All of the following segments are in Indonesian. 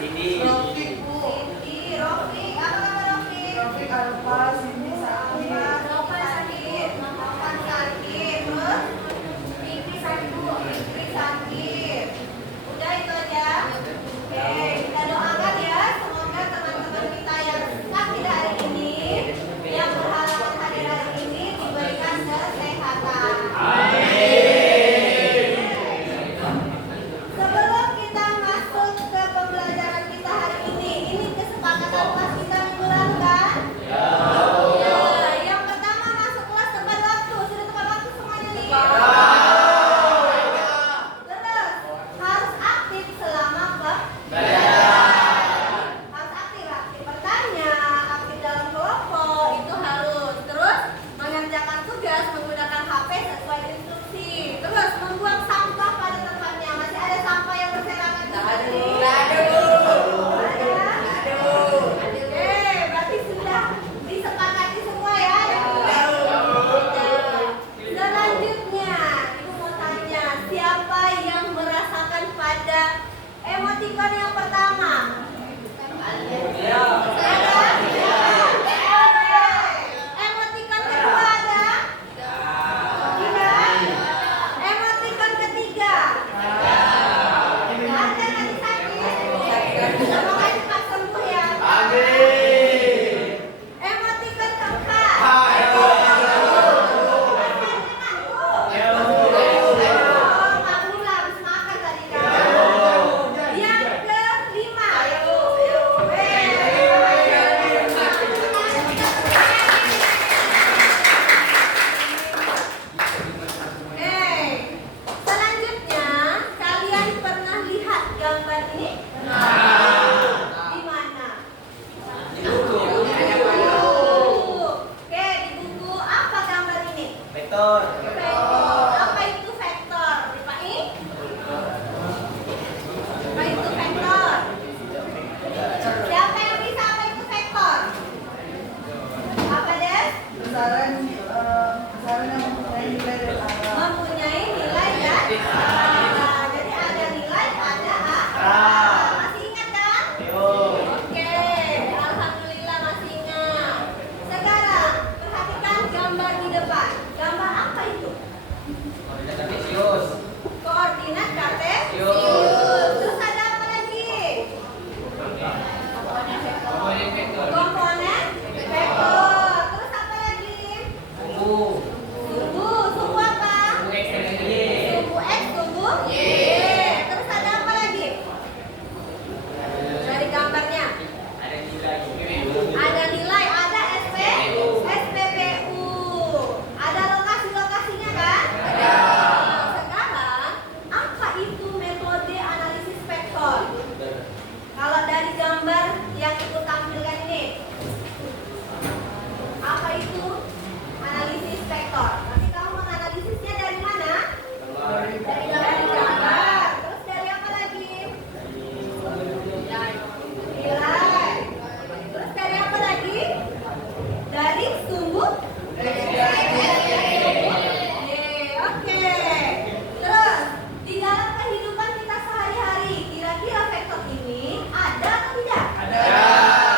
Cindy. Rofik, Bu. Cindy, Rofik, apa nama Rofik? Rofik Alfa, Cindy sakit. Novan sakit, Novan sakit, terus Fikri sakit Bu, Fikri sakit. Udah itu aja. Oke, kita doakan ya, semoga teman-teman kita yang sakit hari ini, yang berhalangan hadir hari ini diberikan kesehatan. Sebelum kita masuk ke pembelajaran kita hari ini kesepakatan kelas kita minggu lalu kan? Ya. Yang pertama masuk kelas tepat waktu. Sudah tepat waktu semuanya nih? Terus harus aktif selama pembelajaran. Harus aktif, aktif bertanya, aktif dalam kelompok itu harus. Terus mengerjakan tugas menggunakan HP sesuai instruksi. Terus membuang sampah pada tempatnya. Masih ada sampah yang berserakan di sini? Ada. Oke, berarti sudah disepakati semua ya. Selanjutnya, Ibu mau tanya, siapa yang merasakan pada emoticon yang pertama? Ada? Emoticon kedua ada? Tidak? Emoticon ketiga? Ada nanti sakit? Semoga cepat sembuh ya. Emoticon keempat? Maklum lah, habis makan tadi kan. Yang kelima? Selanjutnya, kalian pernah lihat gambar ini? Di mana? Di buku. Oke, di buku apa gambar ini? Vektor. Vektor. Apa itu vektor? Rifai? Apa itu vektor? Siapa yang bisa apa itu vektor? Apa Des? Besaran yang mempunyai nilai dan angka. Mempunyai nilai dan angka. Jadi ada nilai, ada angka. Masih ingat kan? Oke, alhamdulillah masih ingat. Sekarang perhatikan gambar di depan. Gambar apa itu? Koordinat kartesius. Terus ada apa lagi? Komponen vektor. Terus apa lagi? Sumbu apa? Sumbu X, sumbu Y. Terus ada apa lagi? Dari gambarnya. Ada nilai, ada SPBU. Ada lokasi-lokasinya kan? Ada. Sekarang, apa itu metode analisis vektor? Kalau dari gambar yang Ibu tampilkan ini, apa itu analisis vektor? Nanti kamu menganalisisnya dari mana? Dari gambar. Terus dari apa lagi? Nilai. Terus dari apa lagi? Dari sumbu? Oke. Terus di dalam kehidupan kita sehari-hari, kira-kira vektor ini ada atau tidak? Ada.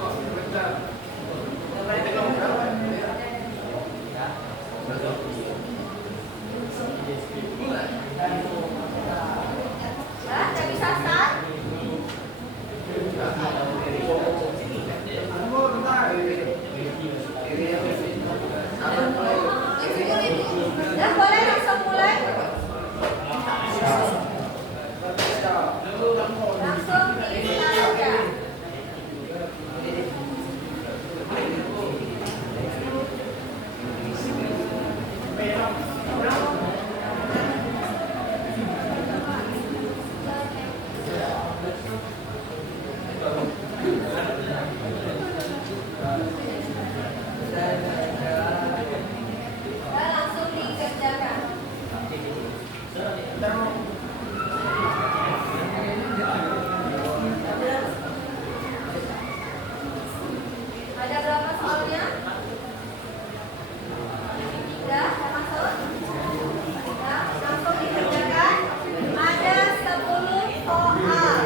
Ya, udah bisa start? Ya, boleh langsung mulai. Langsung dimulai aja. Ya, langsung dikerjakan. Ada berapa soalnya? 3, masuk. Ya, langsung dikerjakan. Ada 10 soal.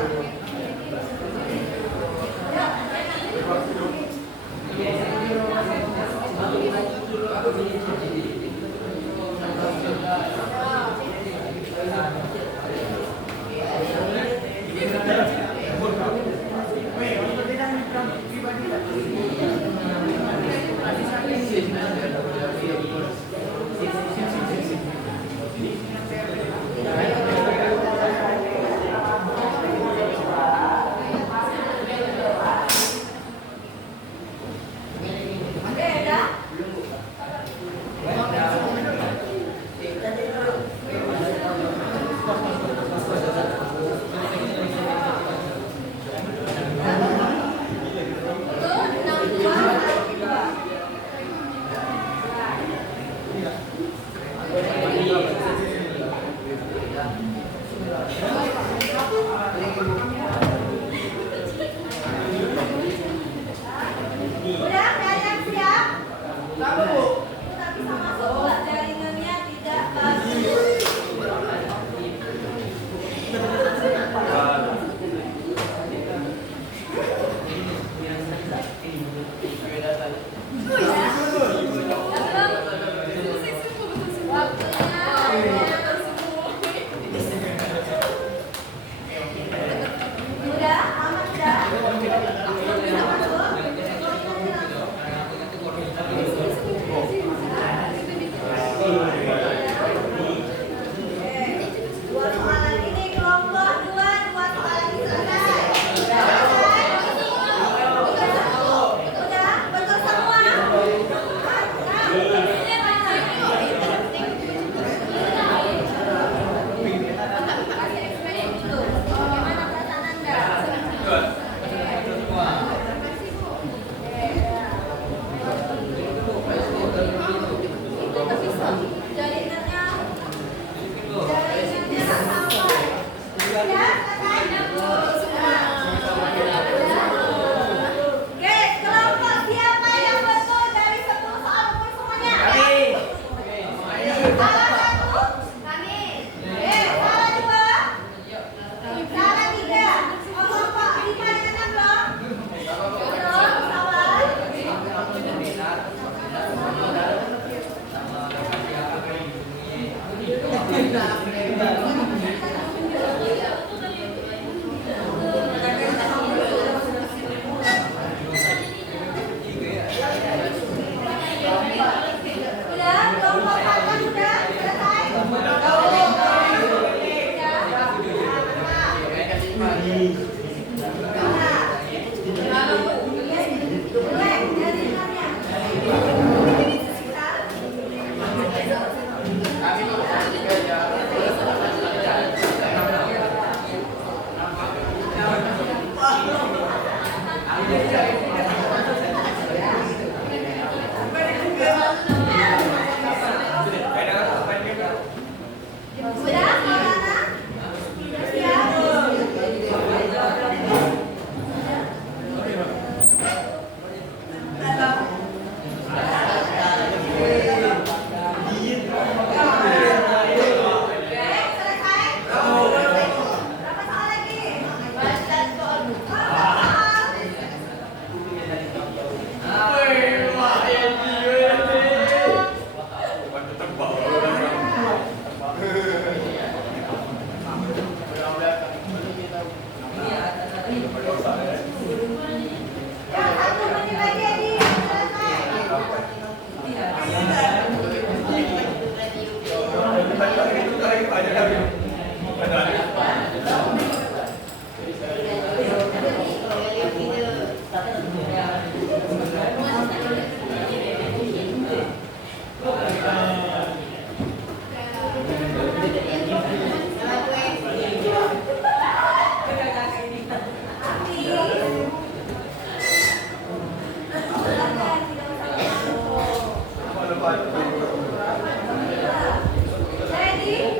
Ready?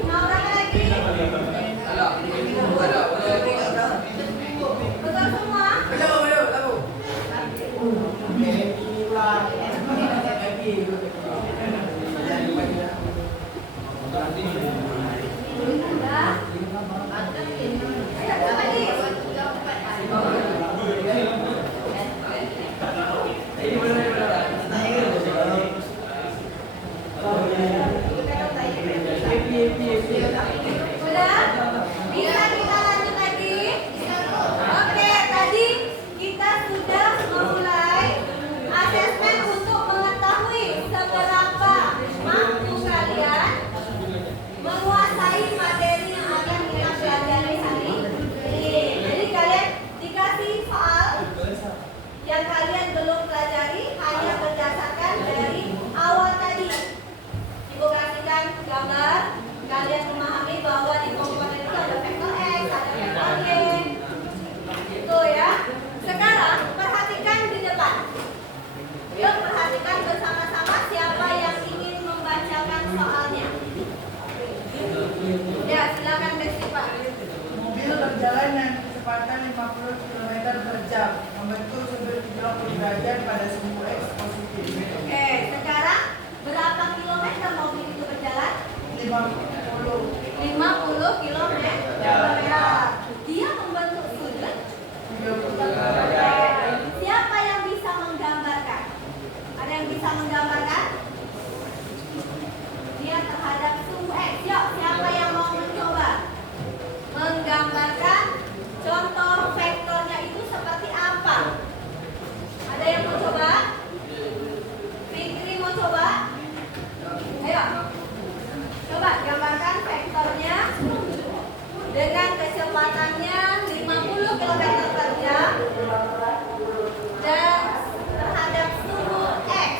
Mau berapa lagi? Betul semua? Sudah? Ayo, siapa lagi? Sudah? Bisa kita lanjut lagi? Oke, tadi kita sudah memulai asesmen untuk mengetahui seberapa mampu kalian menguasai materi yang akan kita pelajari hari ini. Jadi kalian dikasih soal yang kalian belum pelajari hanya berdasarkan dari awal tadi. Ibu kasihkan gambar, kalian memahami bahwa di komponen itu ada vektor X, ada vektor Y. Itu ya. Sekarang perhatikan di depan. Yuk perhatikan bersama-sama siapa yang ingin membacakan soalnya. Ya, silakan Desi Pak. Mobil berjalan dengan kecepatan 50 km per jam, membentuk sudut 30 derajat pada sumbu X positif. Oke, sekarang berapa kilometer mobil itu berjalan? 50 kilometer. Dia membentuk sudut 30 derajat. Siapa yang bisa menggambarkan? Ada yang bisa menggambarkan? Dia terhadap sumbu X. Yuk, siapa yang mau mencoba menggambarkan contoh vektornya itu seperti apa? Ada yang mau coba? Fikri mau coba? Ayo, coba gambarkan vektornya dengan kecepatannya 50 km per jam dan terhadap sumbu X.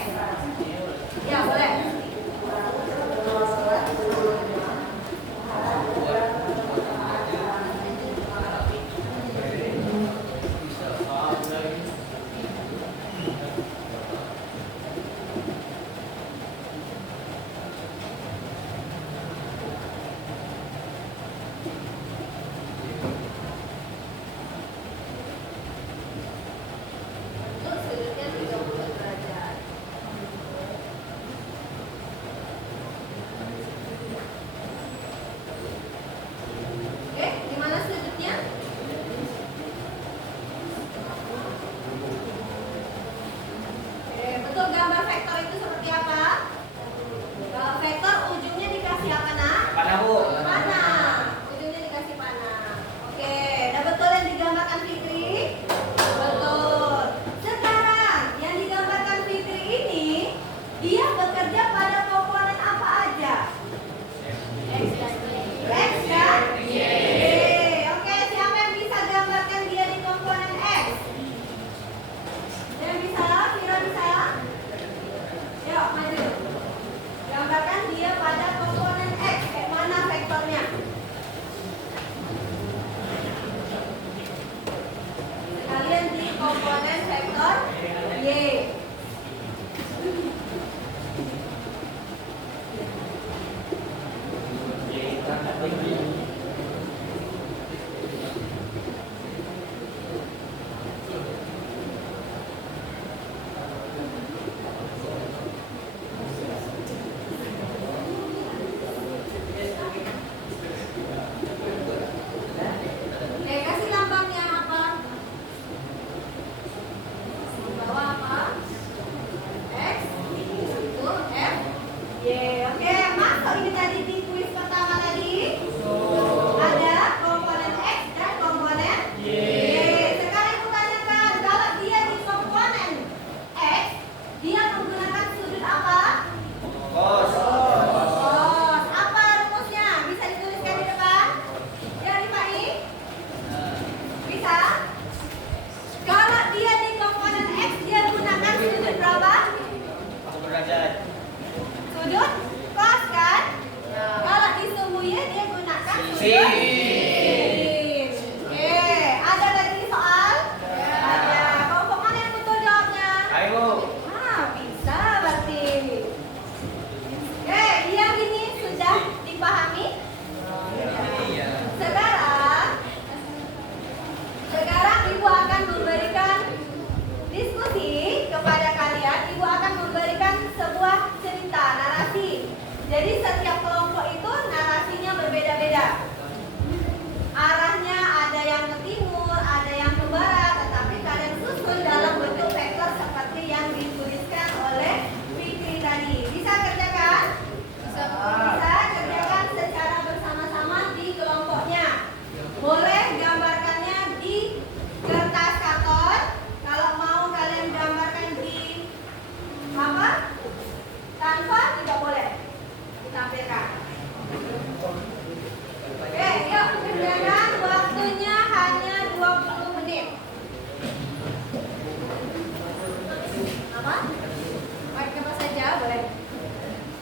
Pakai apa saja boleh.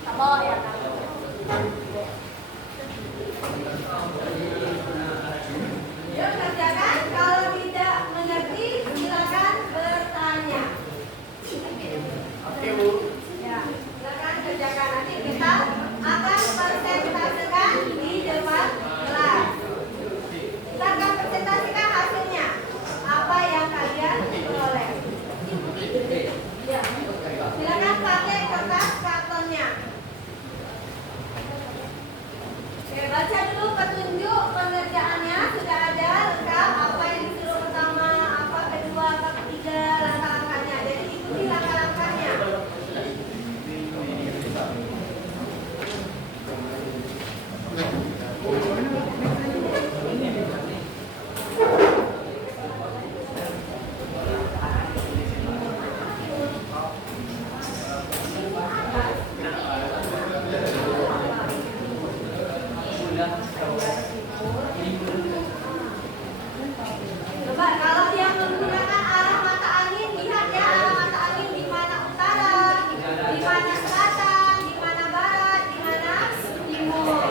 Kamu ya kan? Yuk kerjakan. Kalau tidak mengerti silakan bertanya. Oke, Bu. Ya, silakan kerjakan. Nanti kita akan presentasikan di depan kelas. Kita akan presentasikan hasilnya. Apa yang kalian peroleh. Ya. Silakan pakai kertas kartonnya. Oke, baca dulu petunjuk pengerjaannya. Sudah ada lengkap apa yang disuruh pertama, apa kedua, apa ketiga, langkah-langkahnya. Jadi ikuti langkah-langkahnya. Coba kalau yang menggunakan arah mata angin, lihat ya arah mata angin di mana utara, di mana selatan, di mana barat, di mana timur.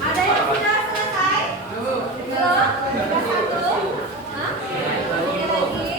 Ada yang sudah selesai? Belum? Sudah satu? Hah? Oke lagi.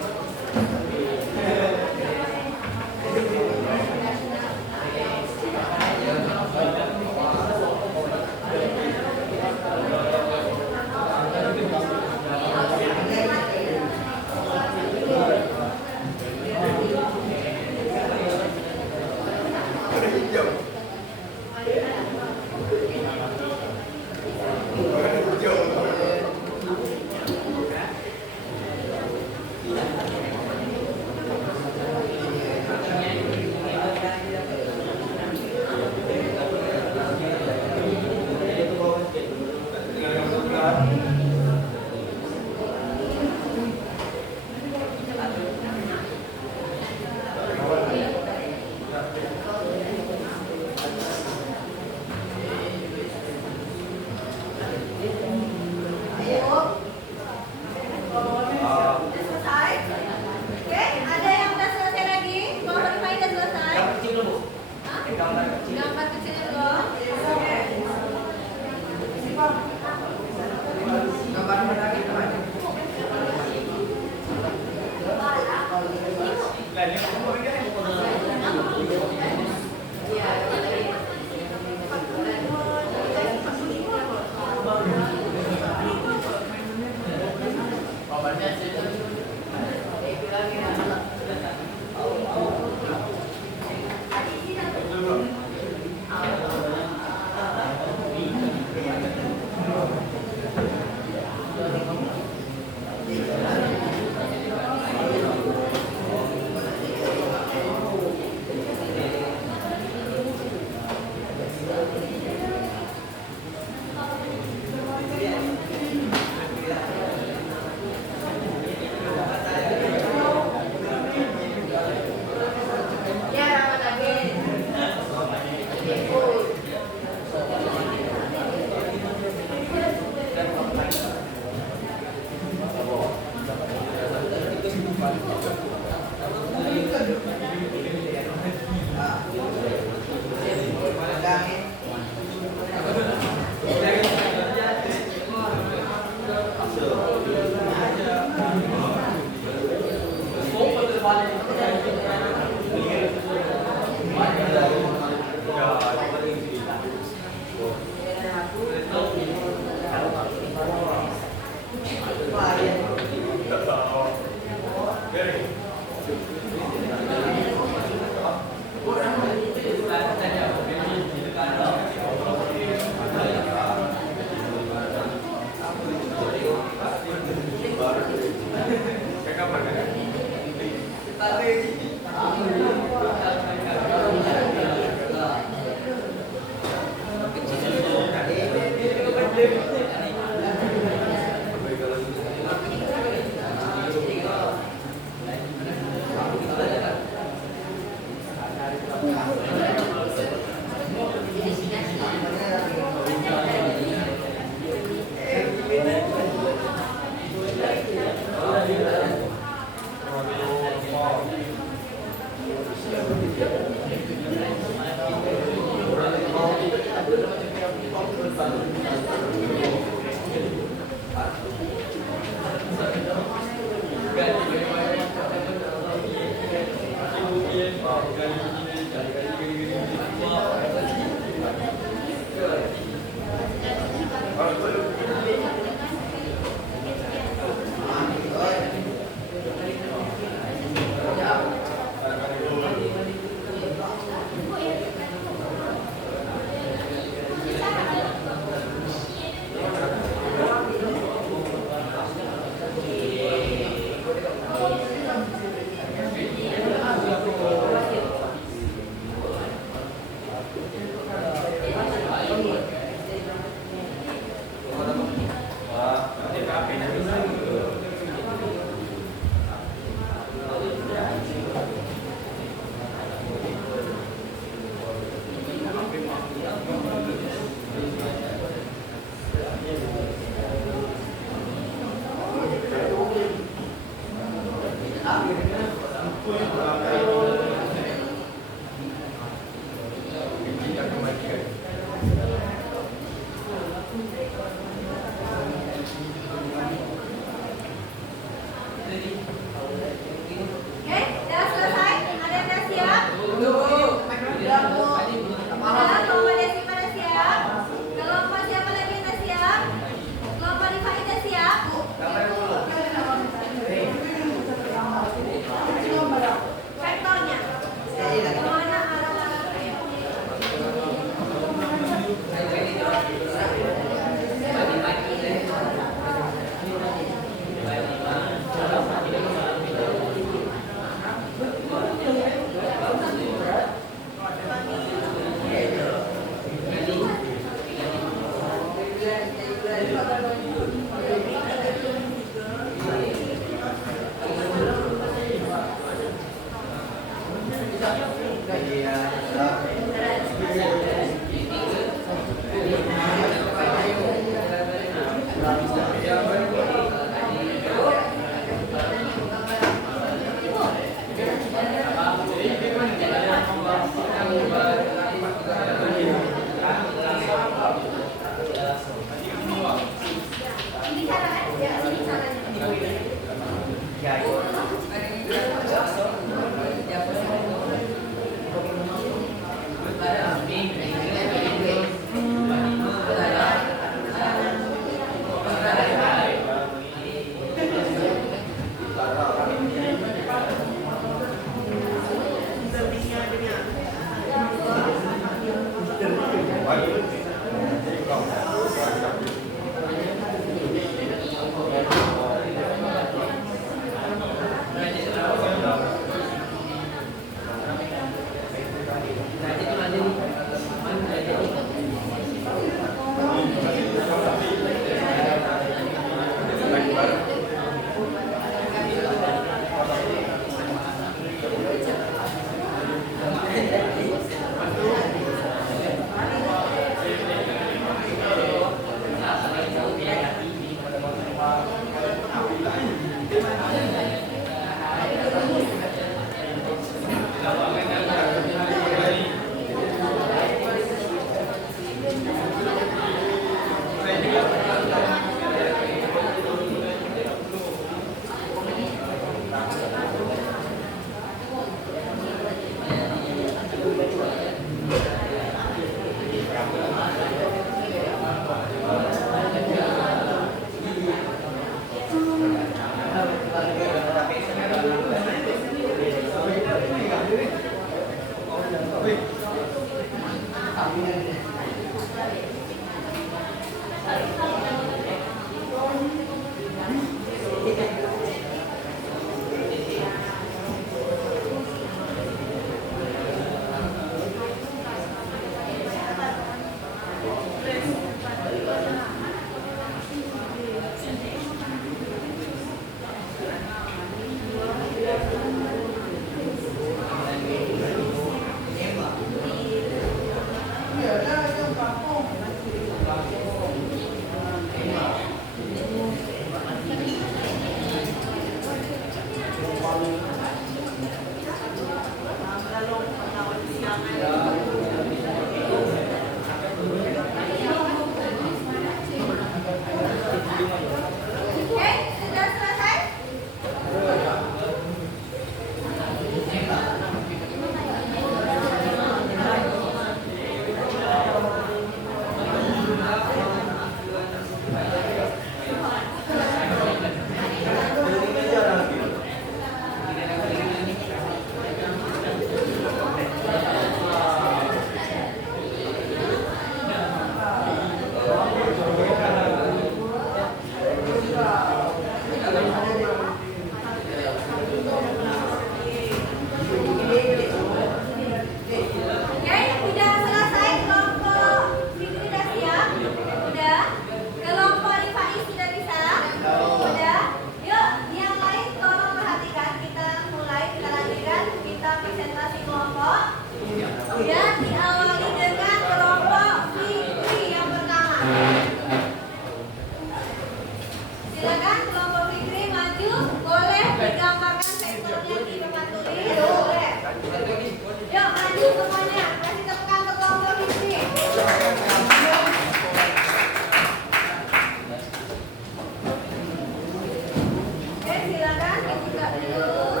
Buka dulu.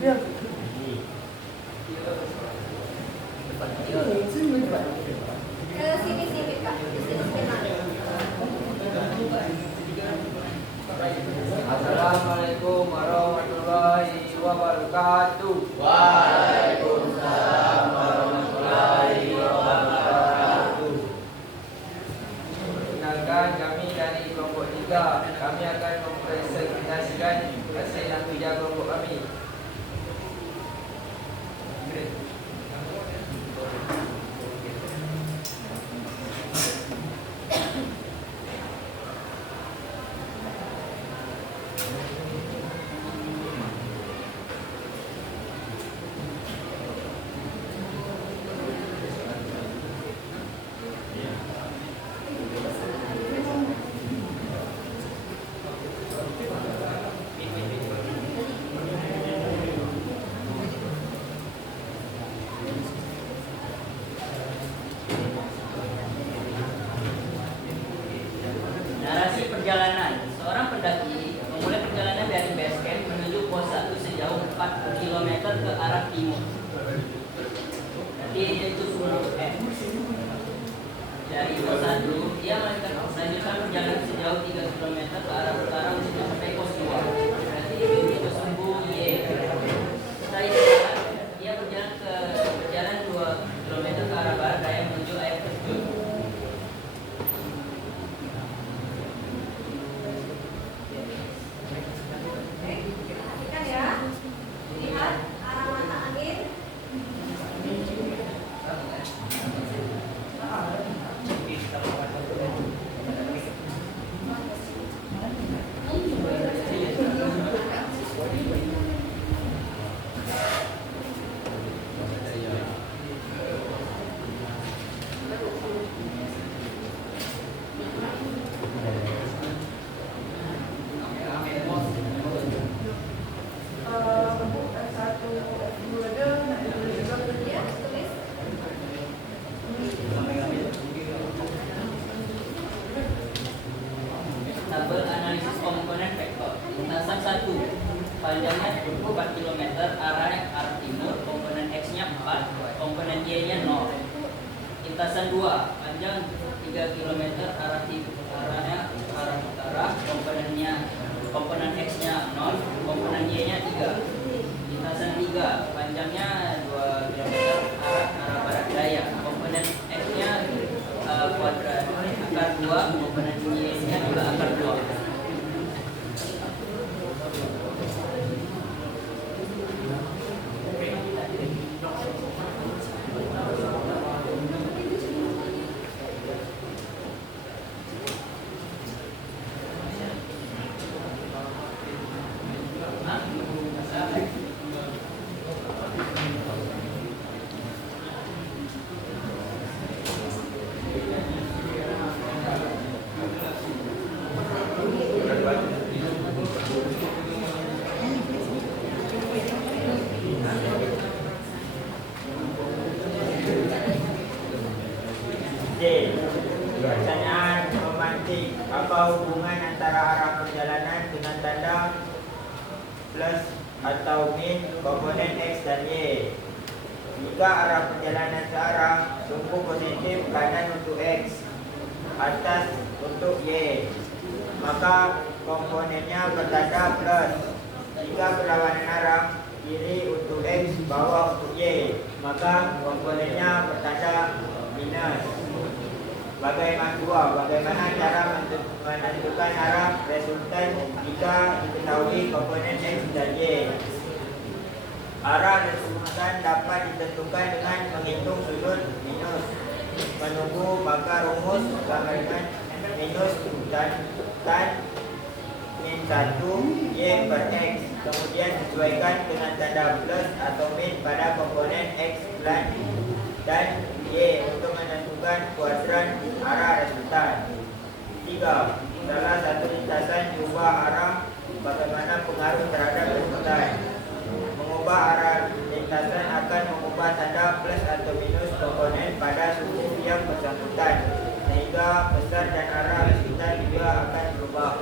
Dia. Ke sini sini Kak. Di sini memang. Assalamualaikum warahmatullahi wabarakatuh. Waalaikumsalam warahmatullahi wabarakatuh. Perkenalkan, kami dari kelompok 3. Kami akan mempresentasikan hasil yang kerja kelompok kami. Narasi perjalanan. Seorang pendaki memulai perjalanan dari base camp menuju pos 1 sejauh 4 km ke arah timur. Nanti itu dari pos 1, dia melanjutkan perjalanan sejauh 3 km ke arah utara untuk sampai pos 2. Berarti itu sumbu Y. Setelah itu dia berjalan 2 km ke arah barat daya menuju air terjun. Perhatikan ya. Lihat arah mata angin. Untuk S1, S2 dia nak ditulis juga ke dia. Ya, tulis. Tabel analisis komponen vektor. Lintasan 1, panjangnya 4 km, arahnya ke arah timur, komponen X-nya 4, komponen Y-nya 0. Lintasan 2, panjang 3 km, arahnya ke arah utara, komponen X-nya 0, komponen Y-nya 3. Lintasan 3, panjangnya 2 km, arah barat daya, komponen X-nya kuadrat akar 2, komponen Y-nya juga akar 2. J. Pertanyaan memantik. Apa hubungan antara arah perjalanan dengan tanda plus atau min komponen X dan Y? Jika arah perjalanan searah, sumbu positif kanan untuk X, atas untuk Y, maka komponennya bertanda plus. Jika berlawanan arah, kiri untuk X, bawah untuk Y, maka komponennya bertanda minus. Bagaimana cara menentukan arah resultan jika diketahui komponen X dan Y? Arah resultan dapat ditentukan dengan menghitung sudut minus, menunggu maka rumus sama dengan minus dan min 1 Y per X, kemudian sesuaikan dengan tanda plus atau min pada komponen X dan Y untuk menentukan kuadran arah resultan. 3. Salah satu lintasan diubah arah, bagaimana pengaruh terhadap resultan? Mengubah arah lintasan akan mengubah tanda plus atau minus komponen pada sumbu yang bersangkutan, sehingga besar dan arah resultan juga akan berubah.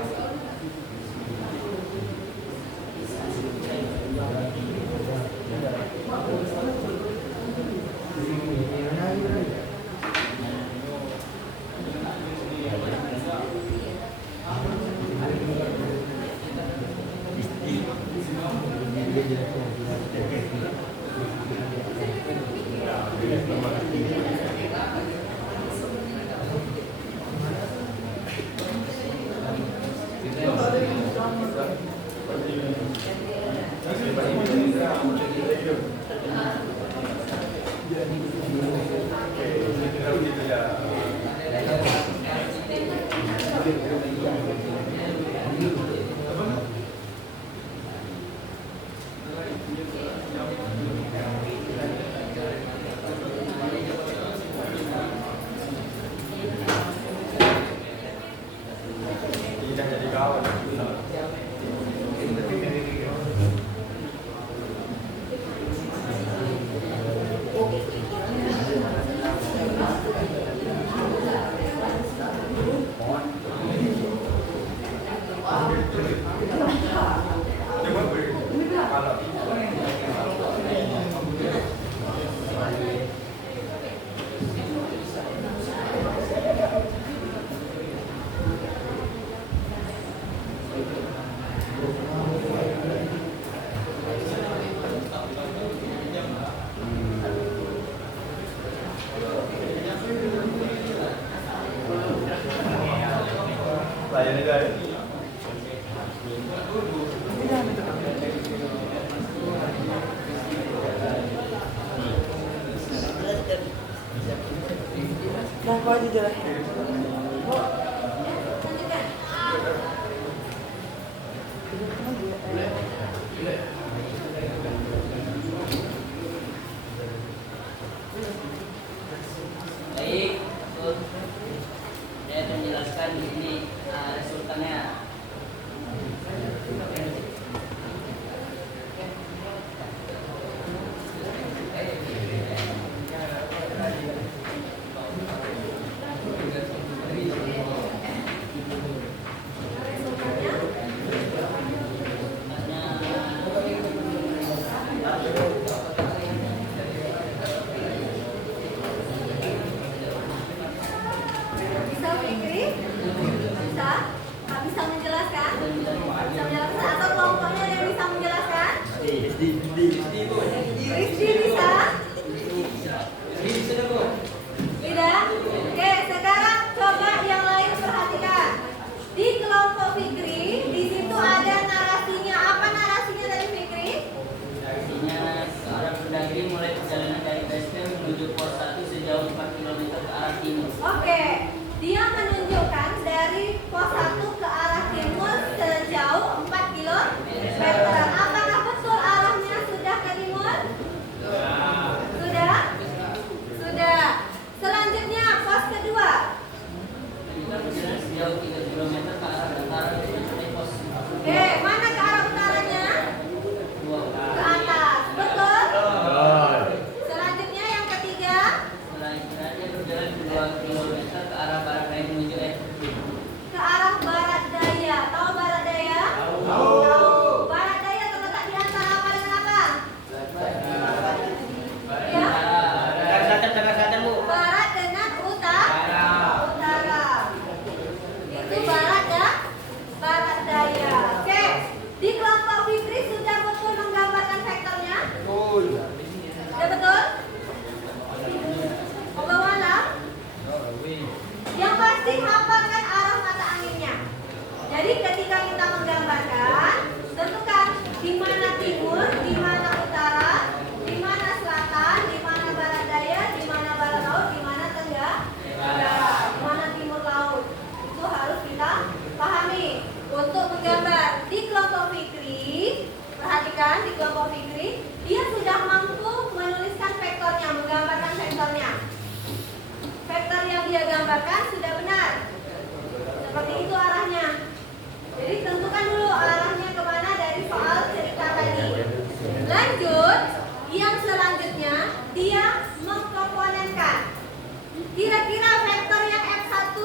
Nah, aja jalan. Baik, saya akan menjelaskan di sini resultannya. Bisa Fikri? Bisa? Kak bisa menjelaskan? Bisa menjelaskan atau kelompoknya ada yang bisa menjelaskan? Rizky bisa? Tidak? Oke, sekarang coba yang lain perhatikan. Di kelompok Fikri, di situ ada narasinya. Apa narasinya dari Fikri? Artinya seorang pendaki mulai perjalanan dari base camp menuju pos 1 sejauh 4 km ke arah timur. Oke, dia menunjukkan dari pos 1 ke arah timur sejauh 4 km. Apakah betul arahnya sudah ke timur? Sudah? Sudah. Selanjutnya pos kedua. Kita berjalan sejauh 3 km ke arah utara untuk mencapai pos Oke, mana ke arah utaranya? 2 Ke atas. Betul? Selanjutnya yang ketiga. Setelah istirahat dia berjalan 2 km ke arah barat daya menuju air terjun. Ke arah barat daya. Tahu barat daya? Tahu. Barat daya terletak di antara apa dengan apa? Ya. Barat dengan utara. Itu barat dan barat daya. Oke. Di kelompok Fikri sudah betul menggambarkan vektornya? Sudah betul? Membawa alam? Yang pasti hafalkan arah mata anginnya. Jadi ketika kita menggambarkan, tentukan di mana timur, di mana utara, di mana selatan, di mana barat daya, di mana barat laut, di mana tenggara, di mana timur laut. Itu harus kita pahami untuk menggambar. Di kelompok Fikri, perhatikan di kelompok Fikri, dia sudah mampu menuliskan vektornya, menggambarkan vektornya. Vektor yang dia gambarkan sudah benar. Seperti itu arahnya. Jadi tentukan dulu arahnya kemana dari soal cerita tadi. Lanjut, yang selanjutnya dia mengkomponenkan. Kira-kira vektor yang F1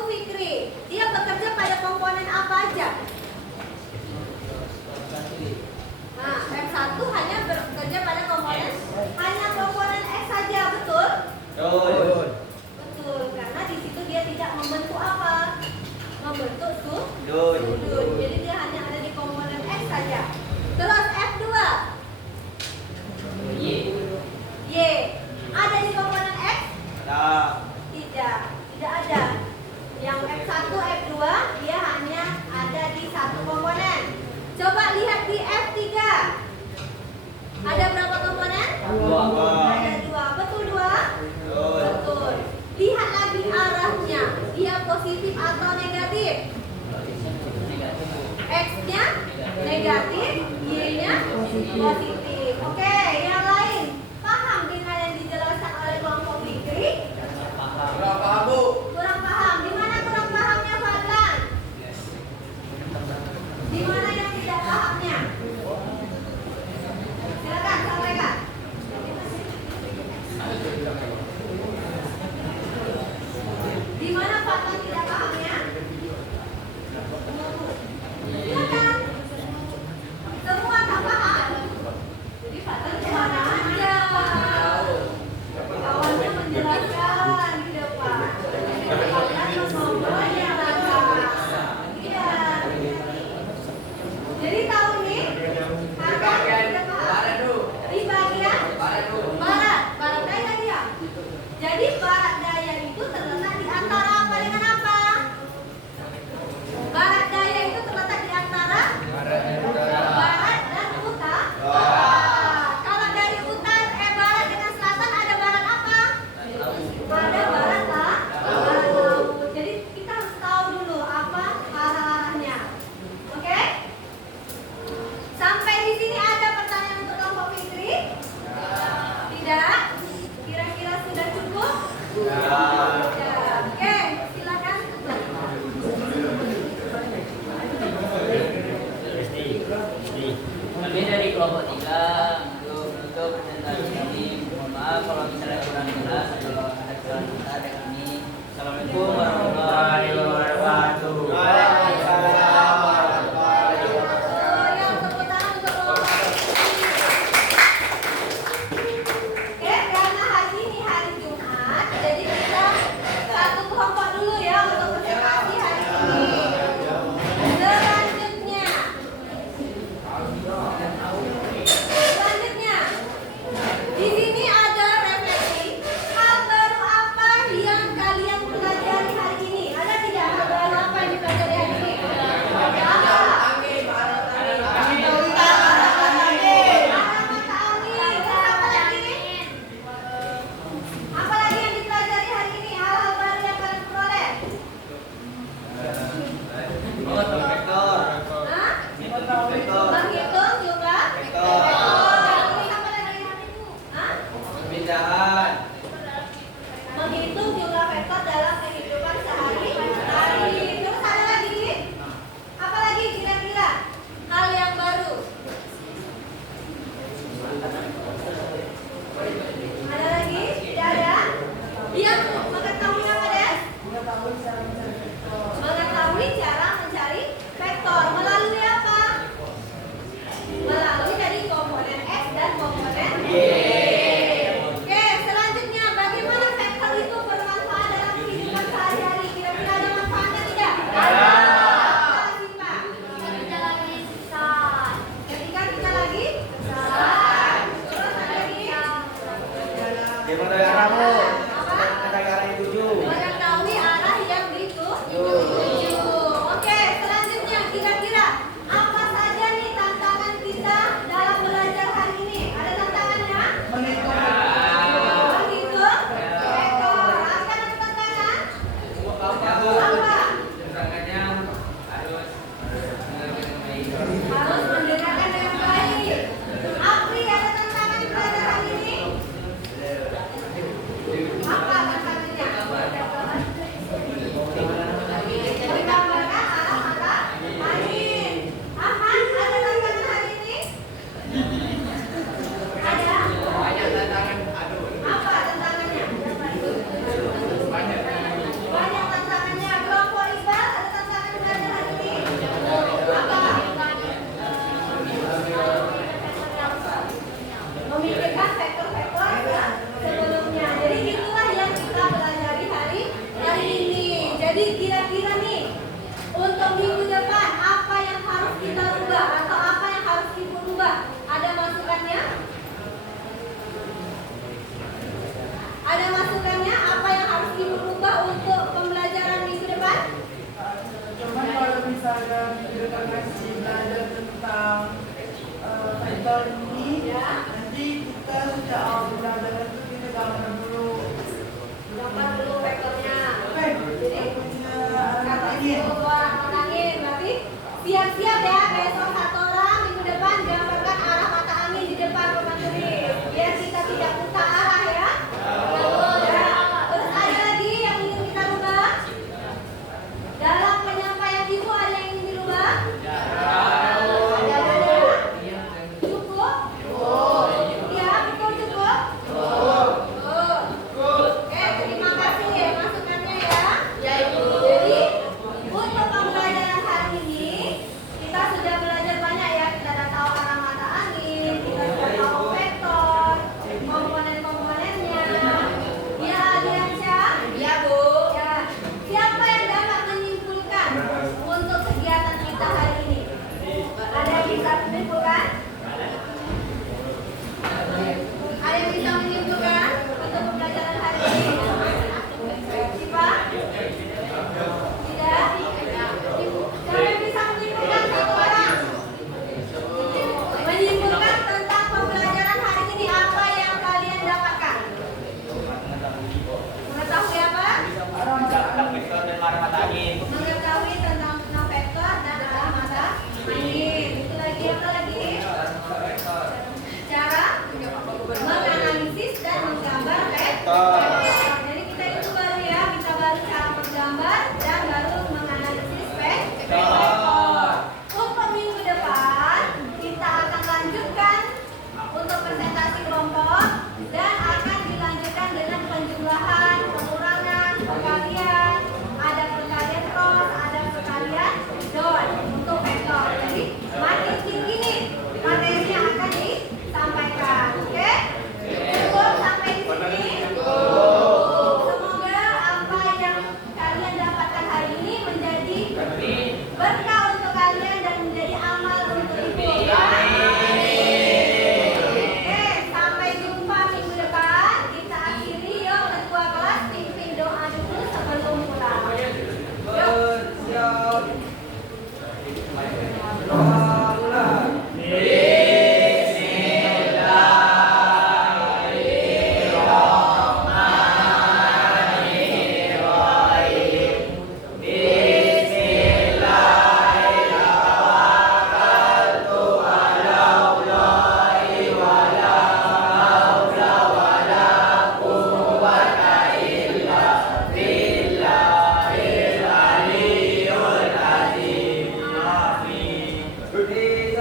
positif atau negatif? Negatif, Bu. X-nya negatif, Y-nya positif. Oke, yang lain paham dengan yang dijelaskan oleh kelompok Fikri? Paham. Kurang paham, Bu. Kurang paham. Di mana kurang pahamnya, Fadlan? Di mana yang tidak pahamnya? Silakan sampaikan. Di mana Fadlan tidak pahamnya? Silakan. Semua tak paham. Jadi Fadlan kemana aja? Kawannya menjelaskan di depan. Fadlan ngobrol yang lancar. Iya. Jadi tahun ini Fadlan tidak paham. Di bagian barat daya tadi ya. Jadi barat daya itu terletak di antara apa dengan apa? Barat daya itu terletak di antara barat dan utara. Kalau dari barat dengan selatan ada barat apa? Ada barat lah, barat laut. Jadi kita harus tahu dulu apa arah-arahnya. Oke? Sampai di sini ada pertanyaan untuk kelompok Fikri? Tidak? Kira-kira sudah cukup? Sudah. Oke, silakan. Kami dari kelompok 3 untuk menutup presentasi ini. Mohon maaf kalau misalnya kurang jelas atau ada kesalahan kata dari kami. Assalamualaikum warahmatullahi wabarakatuh. Waalaikumsalam warahmatullahi wabarakatuh. Yang tepuk tangan untuk kelompok Oke, karena hari ini hari Jumat, jadi kita satu kelompok dulu ya untuk presentasi hari ini. Selanjutnya, di sini ada refleksi. Hal baru apa yang kalian pelajari hari ini? Ada tidak hal baru apa yang dipelajari hari ini? Ada. Apa lagi yang dipelajari hari ini? Hal-hal baru yang kalian peroleh? Hah? Menghitung jumlah vektor. Terus apa lagi? Hah? Perbedaan. Menghitung jumlah vektor dalam kehidupan sehari-hari. Terus ada lagi? Apa lagi kira-kira? Hal yang baru. Ada lagi? Tidak ada? Dia mengetahui apa, Des? Mengetahui cara mencari vektor. Melalui apa? Melalui dari komponen X dan komponen Y. Oke, selanjutnya bagaimana vektor itu bermanfaat dalam kehidupan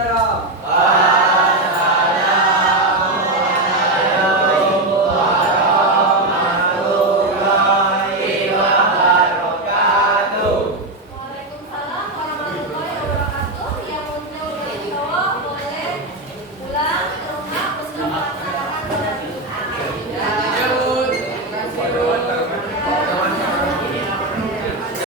garam.